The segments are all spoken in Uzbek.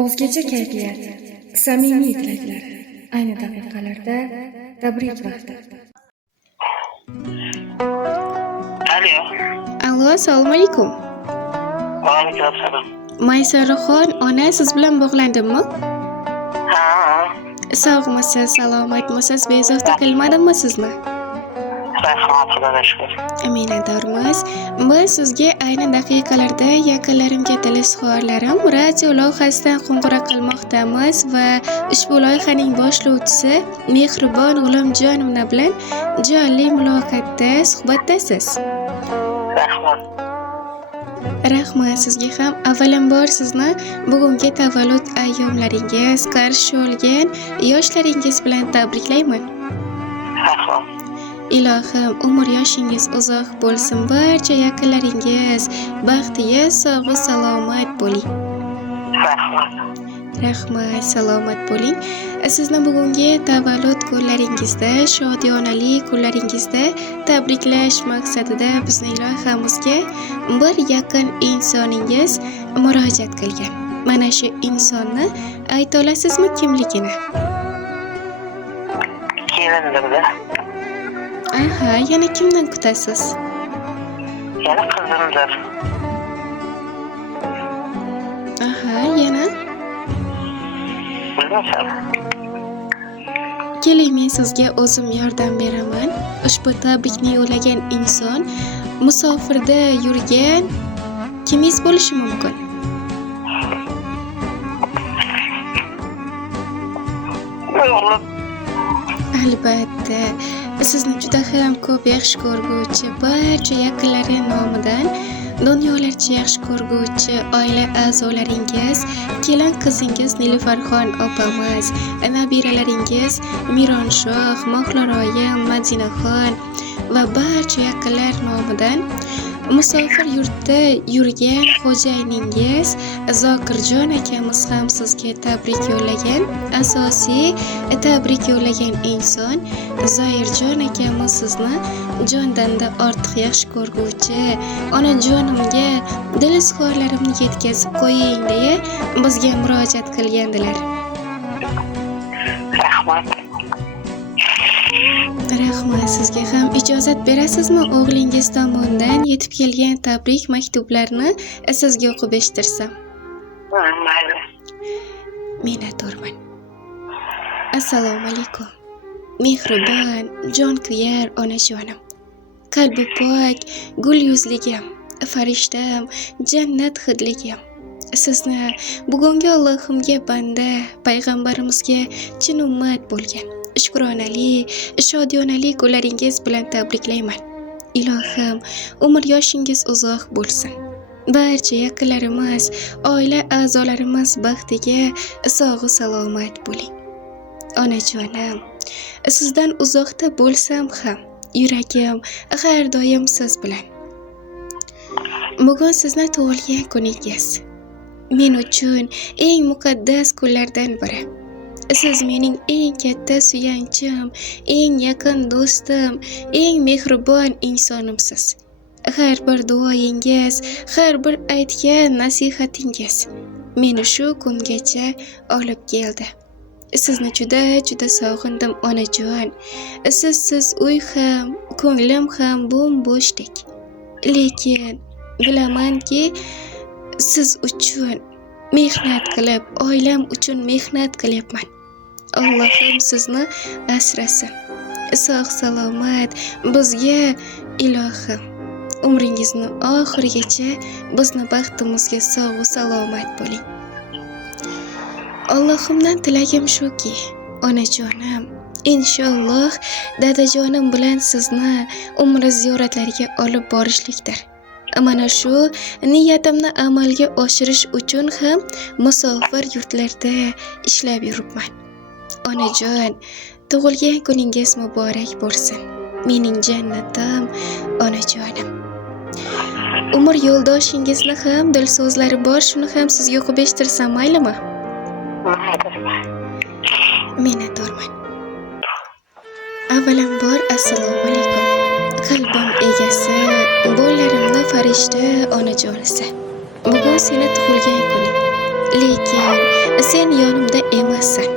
O'zgacha kayfiyat, samimiy tilaklar. Ayni daqiqalarda tabrik vaqti. Allo, assalomu alaykum. Vaalaykum assalom. Maysaraxon ona siz bilan bog'landimmi? Ha, Sog'misiz, salomatmisiz, bezovta qilmadimmi sizni? rahmat, Xudoga shukr. Minnatdormiz. Biz sizga ayni daqiqalarda yaqinlarimga dil izhorlarim radio loyihasidan qo'ng'iroq qilmoqdamiz va ushbu loyihaning boshlovchisi Mehribon G'ulomjonovna bilan jonli muloqotda suhbatdasiz. Rahmat. Rahmat sizga ham. Avvalambor sizni bugungi tavallud ayyomlaringiz, qarshi olgan yoshlaringiz bilan tabriklayman. Rahmat. Ilohim umr yoshingiz uzoq bo'lsin, barcha yaqinlaringiz baxtiga sog' va salomat bo'ling. Rahmat. Rahmat, salomat bo'ling. Sizni bugungi tavallud kunlaringizda, shodiyonali kunlaringizda tabriklash maqsadida bizning loyihamizga bir yaqin insoningiz murojaat qilgan. Mana shu insonni ayta olasizmi kimligini? Kelindirdi. Aha, yana kimdan kutasiz? Yana qizimdir. Aha, yana Bilmasam. keling, men sizga o'zim yordam beraman. Ushbu tabrikni yo'llagan inson musofirda yurgan kimingiz bo'lishi mumkin? O'g'lim. Albatta, sizni juda ham ko'p yaxshi ko'rguvchi, barcha yaqinlari nomidan dunyolarcha yaxshi ko'rguvchi oila a'zolaringiz, kelin qizingiz Nilufarxon opamiz, nabiralaringiz Mironshoh, Mohliroyim, Madinaxon va barcha yaqinlar nomidan musofir yurtda yurgan xo'jayiningiz Zokirjon akamiz ham sizga tabrik yo'llagan. Asosiy tabrik yo'llagan inson Zoirjon akamiz sizni jondan-da ortiq yaxshi ko'rguvchi, onajonimga dil izhorlarimni yetkazib qo'ying deya bizga murojaat qilgandilar. Rahmat. Rahmat sizga ham. Ijozat berasizmi o'g'lingiz tomonidan yetib kelgan tabrik maktublarini sizga o'qib eshittirsam? Mayli. Minnatdorman. Assalomu alaykum. Mehribon, jonkuyar onajonim. Qalbi pok, gul yuzligim, farishtam, jannat hidligim. Sizni bugungi Allohimga banda, payg'ambarimizga chin ummat bo'lgan shukronali, shodiyonali kunlaringiz bilan tabriklayman. Ilohim umr yoshingiz uzoq bo'lsin. Barcha yaqinlarimiz, oila a'zolarimiz baxtiga sog' salomat bo'ling. Onajonim, sizdan uzoqda bo'lsam ham yuragim har doim siz bilan. Bugun sizni tug'ilgan kuningiz. Men uchun eng muqaddas kunlardan biri. Siz mening eng katta suyanchim, eng yaqin do'stim, eng mehribon insonimsiz. Har bir duoyingiz, har bir aytgan nasihatingiz meni shu kungacha olib keldi. Sizni juda sog'indim onajon. Sizsiz uy ham, ko'nglim ham bo'm-bo'shdek. Lekin bilamanki, siz uchun mehnat qilib, oilam uchun mehnat qilyapman. Allohim sizni asrasin. Sog' salomat bizga ilohim. Umringizni oxirigacha bizni baxtimizga sog' salomat bo'ling. Allohimdan tilagim shuki, onajonim, inshaalloh dadajonim bilan sizni umri ziyoratlariga olib borishlikdir. Mana shu niyatimni amalga oshirish uchun ham musofir yurtlarda ishlab yuribman. Onajon, tug'ilgan kuningiz muborak bo'lsin. Mening jannatim, onajonim. Umr yo'ldoshingizni ham dil so'zlari bor, shuni ham sizga o'qib eshittirsam maylimi? Minnatdorman. Avvalambor assalomu alaykum. Qalbim egasi, bo'llarimni farishta onajonisi. Bugun seni tug'ilgan kuning. Lekin sen yonimda emassan.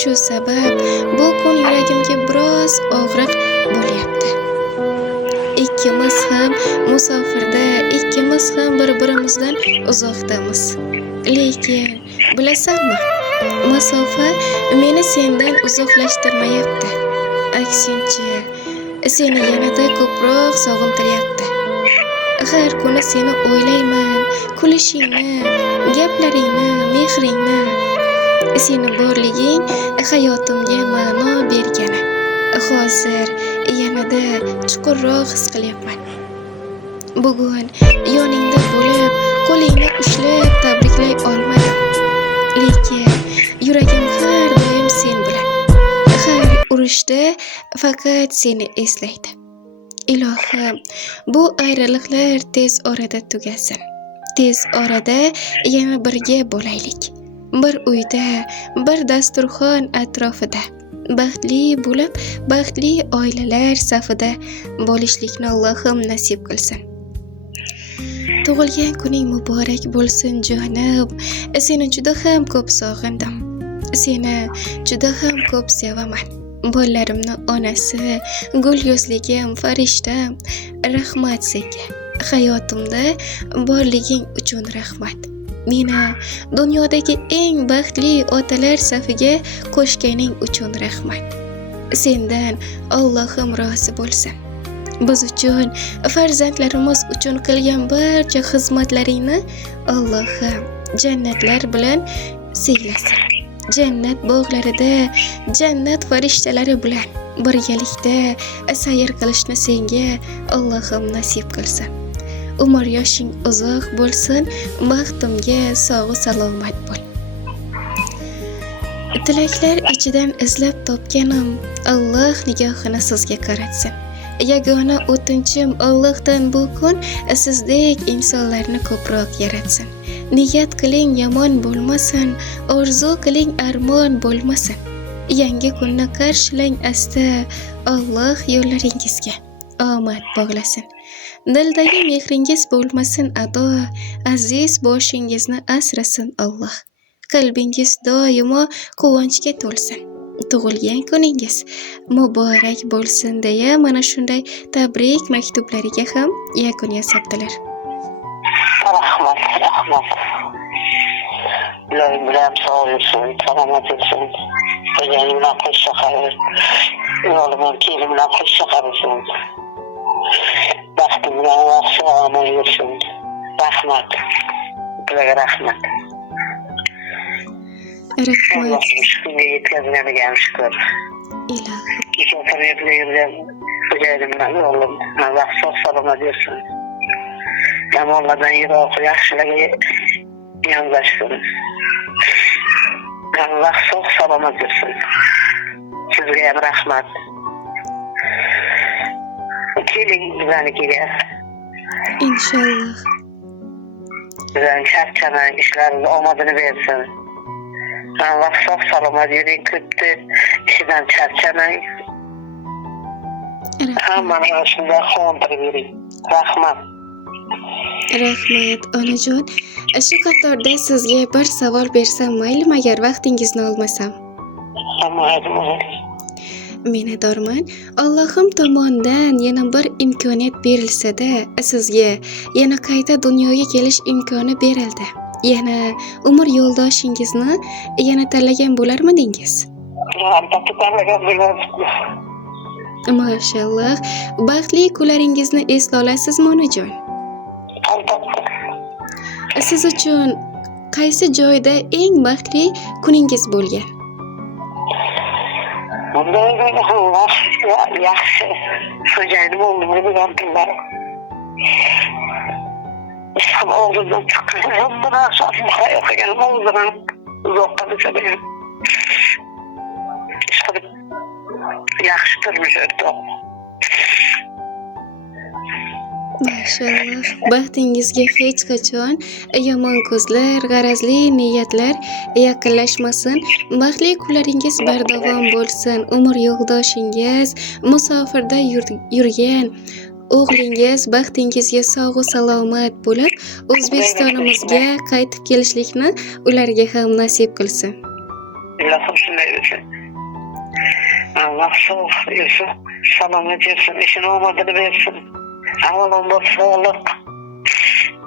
Shu sabab bu kun yuragimga biroz og'riq bo'lyapti. Ikkimiz ham musofirda, ikkimiz ham bir-birimizdan uzoqdamiz. Lekin bilasanmi, masofa meni sendan uzoqlashtirmayapti. Aksincha, seni yanada ko'proq sog'intiryapti. Har kuni seni o'ylayman, kulishingni, gaplaringni, mehringni. Seni borliging hayotimga ma'no bergani. Hozir yanada chuqurroq his qilyapman. Bugun yoningda bo'lib, qo'lingni ushlab tabriklay olmadim. Lekin yuragim har doim sen bilan. Har urushda faqat seni eslaydi. Ilohim, bu ayriliqlar tez orada tugasin. Tez orada yana birga bo'laylik. Bir uyda, bir dasturxon atrofida, baxtli bo'lib, baxtli oilalar safida bo'lishlikni Allohim nasib qilsin. Tug'ilgan kuning muborak bo'lsin jonim. Seni juda ham ko'p sog'indim. Seni juda ham ko'p sevaman. Bolalarimni onasi, gul yuzligim, farishtam. Rahmat senga. Hayotimda borliging uchun rahmat. Meni dunyodagi eng baxtli otalar safiga qo'shganing uchun rahmat. Sendan Allohim rozi bo'lsin. Biz uchun, farzandlarimiz uchun qilgan barcha xizmatlaringni Allohim jannatlar bilan siylasin. Jannat bog'larida, jannat farishtalari bilan birgalikda sayr qilishni senga Allohim nasib qilsin. Umr yoshing uzoq bo'lsin, baxtimga sog' salomat bo'l. Tilaklar ichidan izlab topganim Alloh nigohini sizga qaratsin. Yagona o'tinchim Allohdan bu kun sizdek insonlarni ko'proq yaratsin. Niyat qiling yomon bo'lmasin, orzu qiling armon bo'lmasin. Yangi kunni qarshilang asta, Alloh yo'llaringizga omad bog'lasin. Dildagi mehringiz bo'lmasin ado, aziz boshingizni asrasin Alloh. Qalbingiz doimo quvonchga to'lsin. Tug'ilgan kuningiz muborak bo'lsin deya mana shunday tabrik maktublariga ham yakun yasabdilar. Rahmat, rahmat. Ilohim bilan sog' bo'lsin, salomat bo'lsin. Xo'jayinim bilan qo'shcha qarab, yo'lim bilan kelim bilan qo'shcha qarabsin. Baxtim bilan yaxshi omon yursin. Rahmat. Sizlarga rahmat. Rahmat. Shunga yetkazganiga ham shukr. Ilohim. Yurgan xo'jayinim bilan yo'lim Allah sog' salomat yursin. Yomonlardan yiroq yaxshilarga yondashsin. Allah sog' salomat yursin. Sizga ham rahmat. Keling bizanikiga. Inshaalloh. Bizani charchamang, ishlaringiz omadini bersin. Allah sog' salomat yuring, ko'pni ishidan charchamang. Hammani shunday quvontirib yuring. Rahmat. Rahmat onajon. Shu qatorda sizga bir savol bersam maylimi agar vaqtingizni olmasam? Mayli. Minnatdorman. Allohim tomonidan yana bir imkoniyat berilsa-da, sizga yana qayta dunyoga kelish imkoni berildi. Yana umr yo'ldoshingizni yana tanlagan bo'larmidingiz? Albatta tanlagan bo'lardim. Mashalloh. Baxtli kunlaringizni esla olasizmi onajon? Albatta. Siz uchun qaysi joyda eng baxtli kuningiz bo'lgan? Bundan yaxshi xo'jayinim o'g'lim bilan kunlar. Ishim oldimdan chiqqan, hamma narsani o'qiganim oldimdan uzoqqa bo'lsa-da ham. Ish qilib yaxshi turmush o'rtoq. Mashalloh. Baxtingizga hech qachon yomon ko'zlar, g'arazli niyatlar yaqinlashmasin. Baxtli kunlaringiz bardavom bo'lsin. Umr yo'ldoshingiz, musofirda yurgan o'g'lingiz baxtingizga sog'u salomat bo'lib, O'zbekistonimizga qaytib kelishlikni ularga ham nasib qilsin. Ilohim shunday bo'lsin. Allah sog' etsin, salomat etsin, ishini omadini bersin. Avvalambor sog'lik,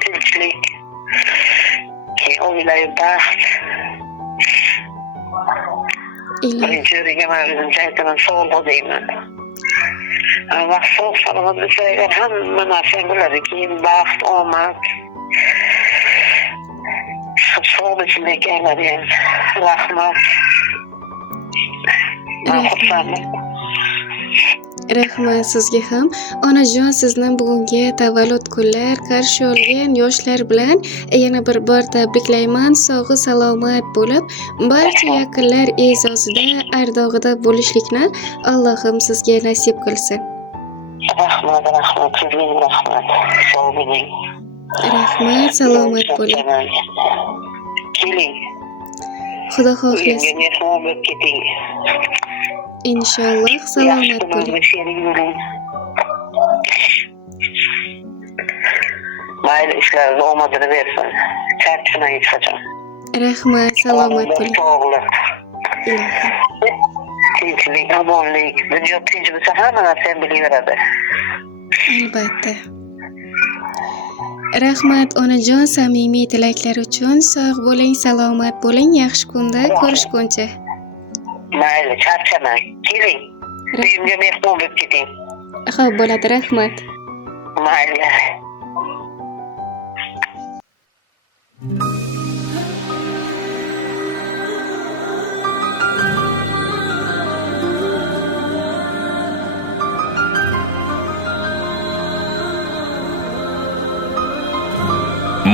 tinchlik, keyin oilaviy baxt. Birinchi o'ringa man o'zimcha aytaman, sog'lik deyman. Allah sog' salomat bo'lsa agar hamma narsa bo'ladi. Keyin baxt, omad. Sog'lik ichida ekanlar ham. Rahmat. Rahmat sizga ham. Onajon, sizni bugungi tavallud kunlar qarshi olgan yoshlar bilan yana bir bor tabriklayman. Sog'i salomat bo'lib, barcha yaqinlar e'zozida, ardog'ida bo'lishlikni Allohim sizga nasib qilsin. Rahmat, sizga rahmat. Sog' bo'ling. Rahmat, salomat bo'ling. Keling. Xudo xohlasa. Uyimga mehmon bo'lib keting. Inshaalloh salomat bo'ling. Mayli, ishlaringiz omadini bersin. Charchmang hech qachon. Rahmat, salomat bo'ling. Sog'lik, Ilohim. tinchlik, omonlik. Dunyo tinch bo'lsa hamma narsa ham bo'laveradi. Albatta. Rahmat onajon, samimiy tilaklar uchun. Sog' bo'ling, salomat bo'ling. Yaxshi kunda ko'rishguncha. Mayli, charchamang. Keling. Uyimga mehmon bo'lib keting. Xo'p, bo'ladi, rahmat. Mayli.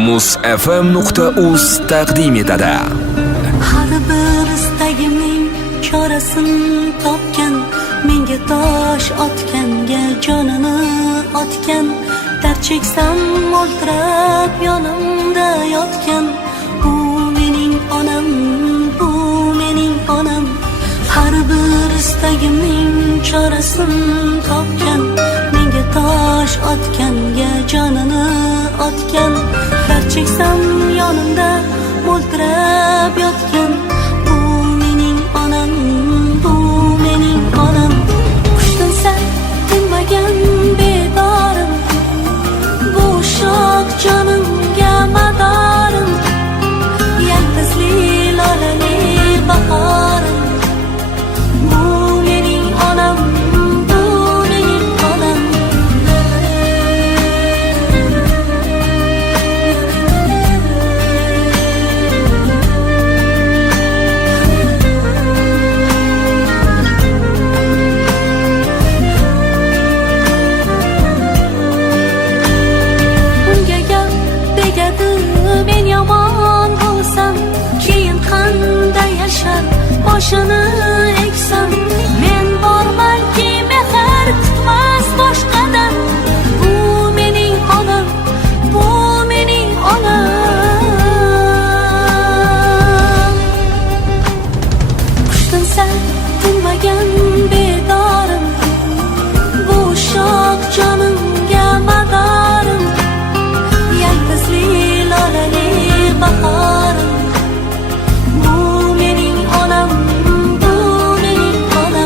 musfm.uz taqdim etadi. Har bir istagimning chorasini topgan, menga tosh otganga jonini otgan, dard cheksam o'ltirib yonimda yotgan, bu mening onam, bu mening onam. Har bir istagimning chorasini topgan, menga tosh otganga jonini otgan, dard cheksam yonimda o'ltirib yotgan, bu mening onam, bu mening onam. Qushdan sal tinmagan bedorim, bu shoh jonimga madorim, yaltizli lolali bahorim, bu mening onam, bu mening onam. Unga gap tegadi, men yomon bo'lsam, keyin qanday yashar boshini eksam. Men bormanki mehr kutmas boshqadan, bu mening onam, bu mening onam. Qushdan sal tinmagan bedorim, bu shoh jonimga madorim, yaltizli lolali bahorim, bu mening onam, bu mening onam.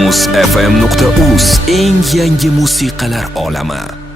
musfm.uz eng yangi musiqalar olami.